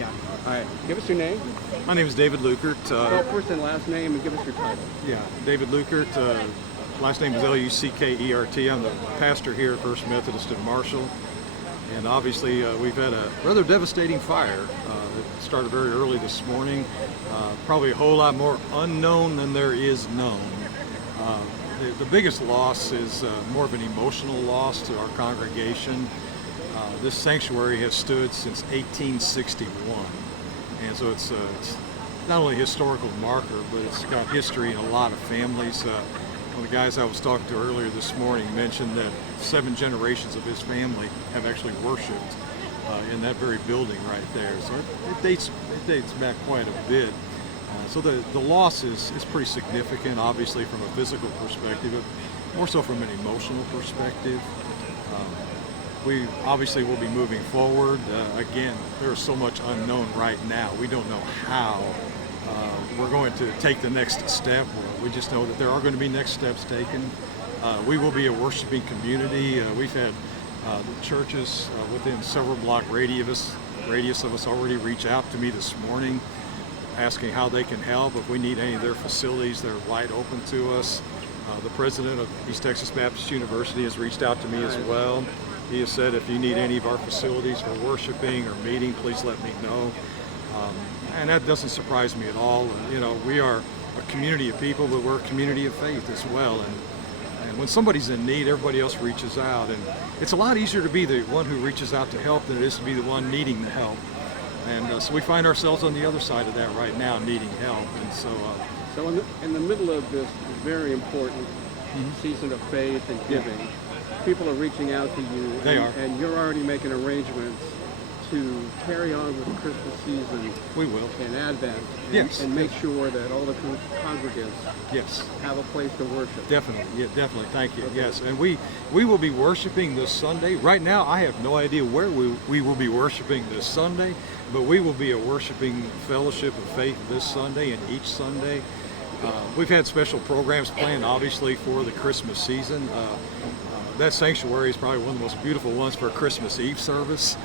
Yeah. All right. Give us your name. My name is David Lukert. Spell first and last name and give us your title. Yeah, David Lukert. Last name is Luckert. I'm the pastor here at First Methodist in Marshall. And obviously we've had a rather devastating fire that started very early this morning. Probably a whole lot more unknown than there is known. The biggest loss is more of an emotional loss to our congregation. This sanctuary has stood since 1861, and so it's not only a historical marker, but it's got history in a lot of families. One of the guys I was talking to earlier this morning mentioned that 7 generations of his family have actually worshipped in that very building right there. So it dates back quite a bit. So the loss is pretty significant, obviously from a physical perspective, but more so from an emotional perspective. We obviously will be moving forward. Again, there is so much unknown right now. We don't know how we're going to take the next step. We just know that there are going to be next steps taken. We will be a worshiping community. We've had churches within several block radius of us already reach out to me this morning, asking how they can help. If we need any of their facilities, they're wide open to us. The president of East Texas Baptist University has reached out to me as well. He has said, if you need any of our facilities for worshiping or meeting, please let me know. And that doesn't surprise me at all. We are a community of people, but we're a community of faith as well. And when somebody's in need, everybody else reaches out. And it's a lot easier to be the one who reaches out to help than it is to be the one needing the help. And so we find ourselves on the other side of that right now, needing help. And so in the middle of this very important season of faith and giving, people are reaching out to you. They are. And you're already making arrangements to carry on with the Christmas season. We will. In Advent. Yes. And make sure that all the congregants have a place to worship. Definitely. Yeah, definitely. Thank you. Okay. Yes. And we will be worshiping this Sunday. Right now, I have no idea where we will be worshiping this Sunday, but we will be a worshiping fellowship of faith this Sunday and each Sunday. We've had special programs planned, obviously, for the Christmas season. That sanctuary is probably one of the most beautiful ones for a Christmas Eve service.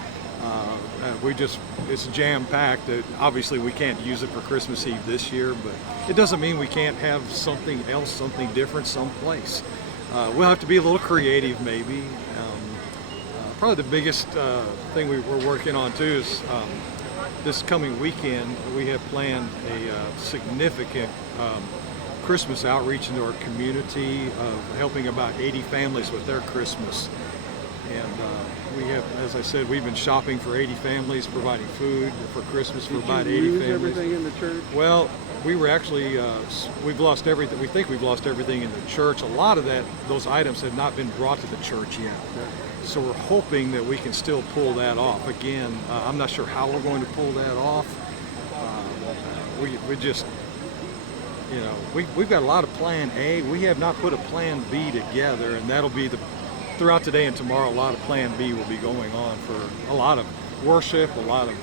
It's jam-packed. Obviously, we can't use it for Christmas Eve this year, but it doesn't mean we can't have something else, something different someplace. We'll have to be a little creative, maybe. Probably the biggest thing we're working on, too, is this coming weekend, we have planned a significant Christmas outreach into our community of helping about 80 families with their Christmas. And we have, as I said, we've been shopping for 80 families, providing food for Christmas for about 80 families. Everything in the church? Well, we were actually, we've lost everything. We think we've lost everything in the church. A lot of those items have not been brought to the church yet. Okay. So we're hoping that we can still pull that off. Again, I'm not sure how we're going to pull that off. We just, we've got a lot of plan A. We have not put a plan B together, and that'll be throughout today and tomorrow, a lot of plan B will be going on for a lot of worship, a lot of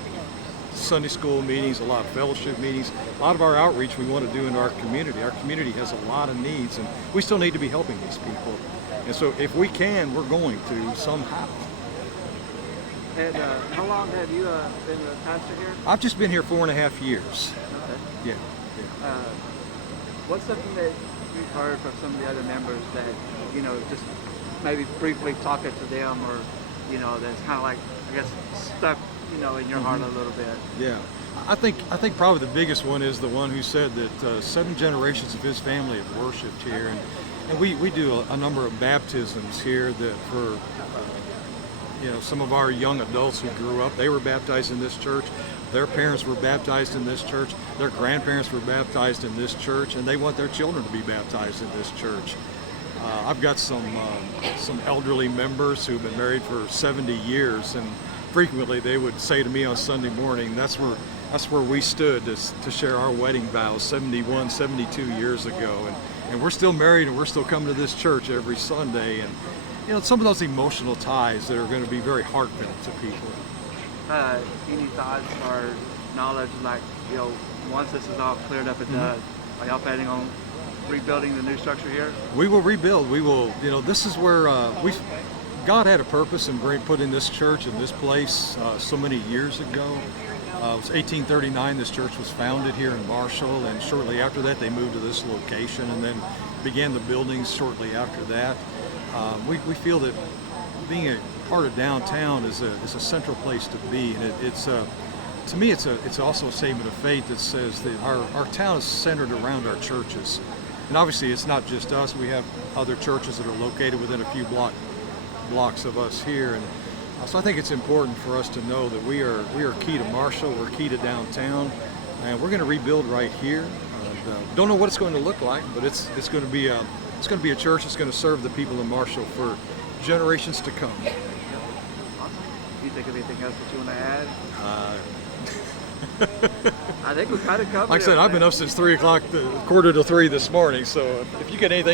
Sunday school meetings, a lot of fellowship meetings, a lot of our outreach we want to do in our community. Our community has a lot of needs, and we still need to be helping these people. And so if we can, we're going to somehow. And how long have you been a pastor here? I've just been here 4.5 years. Okay. Yeah. What's something that you've heard from some of the other members that, just maybe briefly talking to them, or, that's kind of like, I guess, stuck, in your heart a little bit? Yeah. I think probably the biggest one is the one who said that 7 generations of his family have worshipped here. And we do a number of baptisms here that for, some of our young adults who grew up, they were baptized in this church. Their parents were baptized in this church. Their grandparents were baptized in this church, and they want their children to be baptized in this church. I've got some elderly members who've been married for 70 years, and frequently they would say to me on Sunday morning, that's where we stood to share our wedding vows 71, 72 years ago. And we're still married, and we're still coming to this church every Sunday. And some of those emotional ties that are going to be very heartfelt to people. Any thoughts or knowledge, like, once this is all cleared up and done, are y'all planning on rebuilding the new structure here? We will rebuild. We will, this is where God had a purpose in putting this church in this place so many years ago. It was 1839 this church was founded here in Marshall, and shortly after that they moved to this location and then began the buildings shortly after that. We feel that being a part of downtown is a central place to be, and to me it's also a statement of faith that says that our town is centered around our churches. And obviously it's not just us, we have other churches that are located within a few blocks of us here. And so I think it's important for us to know that we are key to Marshall, we're key to downtown, and we're going to rebuild right here. Don't know what it's going to look like, but it's going to be a church that's going to serve the people of Marshall for generations to come. Awesome. Do you think of anything else that you want to add? I think we kind of covered it. Like I said, I've been up since 3 o'clock, quarter to 3 this morning, so if you get anything